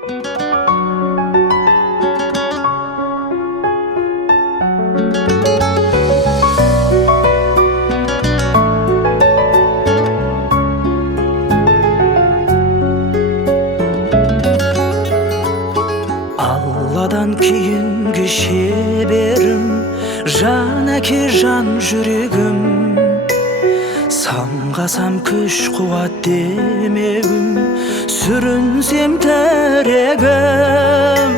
Алладан кейінгі шеберім, жан әке жан жүрегім. Самғасам күш қуат демеуім, сүрінсем тірегім.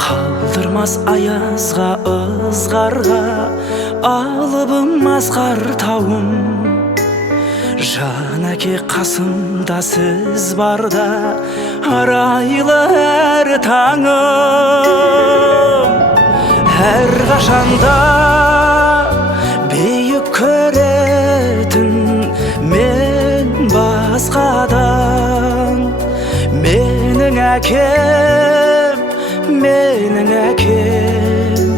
Қалдырмас аязға ызғарға, алыбым асқар тауым. Жан әке қасымда сіз барда, арайлы әр таңым. Әр қашанда бейік көретін мен басқадан. Менің әкем, менің әкем,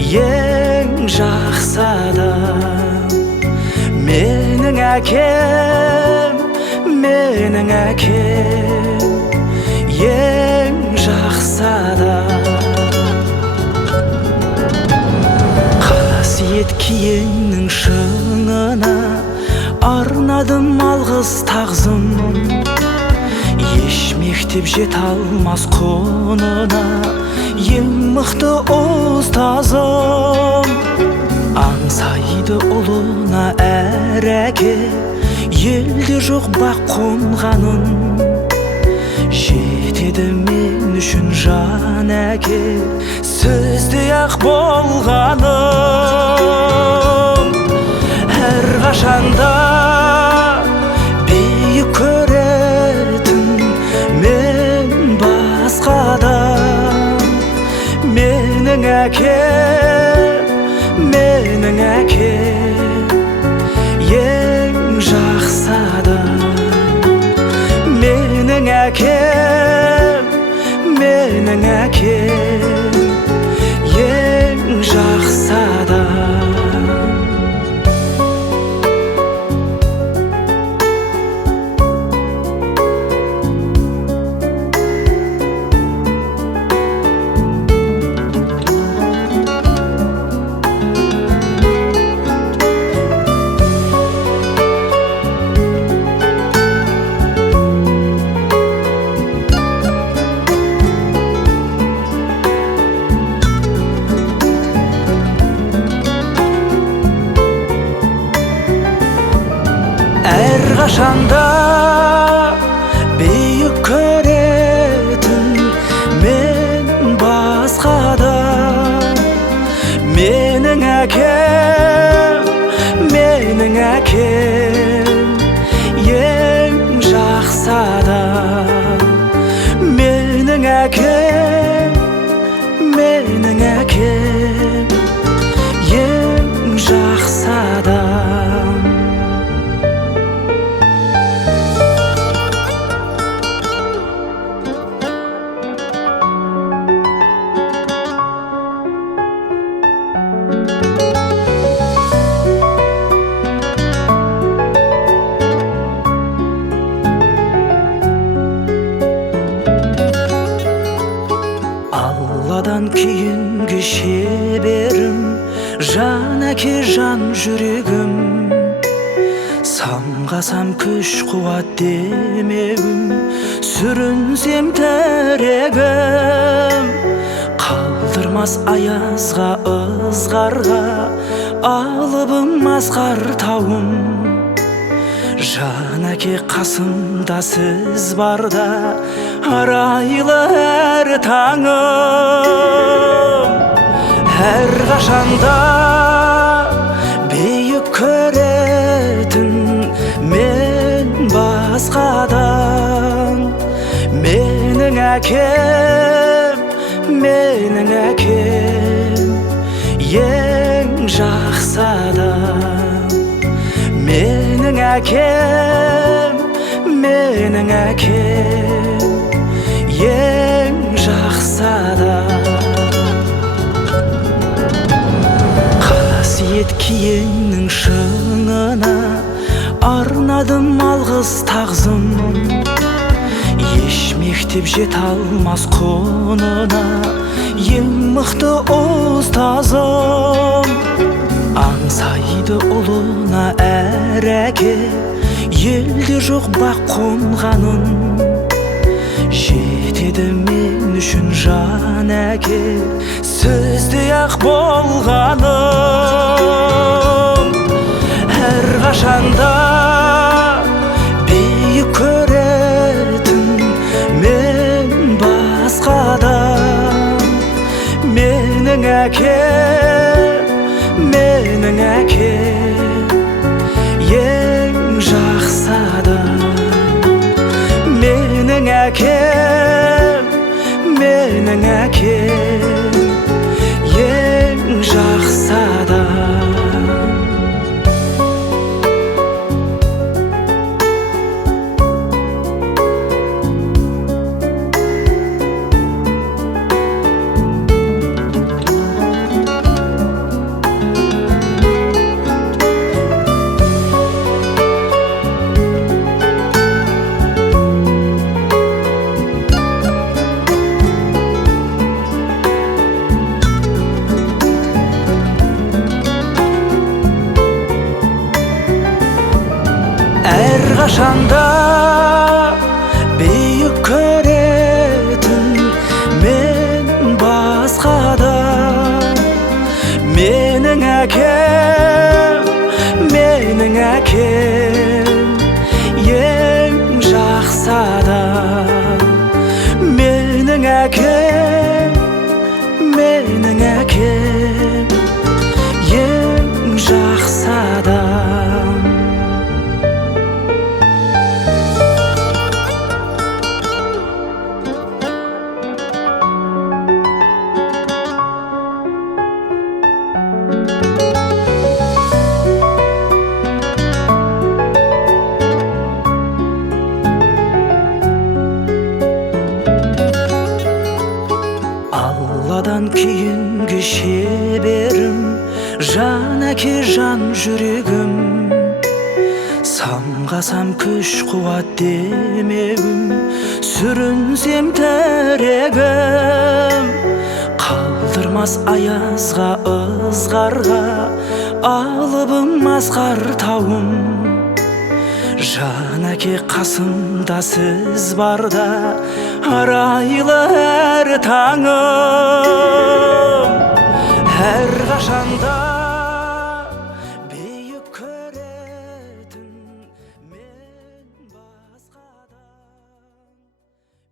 ең жақсы адам. Менің әкем, менің әкем, ең жақсы адам. Қасиет киеңнің шыңына арнадым алғыс тағзым. Еш мектеп жете алмас құнына ең мықты ұстазым. Аңсайды ұлына әр әке, елде жоқ бақ қонғанын. Жетеді мен үшін жан әке, сізде ақ болғаным. Әр қашанда бейік көретін мен басқадан. Менің әкем, менің әкем, ең жақсы адам. Менің әкем, менің әкем, ең жақсы адам. Әр қашанда бейік көретін мен басқадан. Менің әкем, менің әкем, ең жақсы адам. Менің әкем, менің әкем, ең жақсы адам. Алладан кейінгі шеберім, жан әке жан жүрегім. Самғасам күш қуат демеуім, сүрінсем тірегім. Қалдырмас аязға ызғарға, алыбым асқар тауым. Жан әке қасымда сіз барда, арайлы әр таңым. Әр қашанда бейік көретін мен басқадан. Менің әкем, менің әкем, ең жақсы адам. Менің әкем, менің әкем, ең жақсы адам. Қасиет киеңнің шыңына арнадым алғыс тағзым. Еш мектеп жете алмас құнына, ең мықты ұстазым. Аңсайды ұлына әр әке, елде жоқ бақ қонғанын. Жетеді мен үшін жан әке, сөздей ақ болғаным. Әр қашанда биік көретін мен басқадан. Менің әке ең жақсы адам. Менің әке ең жақсы адам. Әр қашанда биік көретін мен басқадан. Менің әкем ең жақсы адам. Менің әкем ең жақсы адам. Алладан кейінгі шеберім, жан әке жан жүрегім. Самғасам күш қуат демеуім, сүрінсем тірегім. Қалдырмас аязға ызғарға, алыбым асқар тауым. Жан әке қасымда сіз барда, арайлы әр таңым. Әр қашанда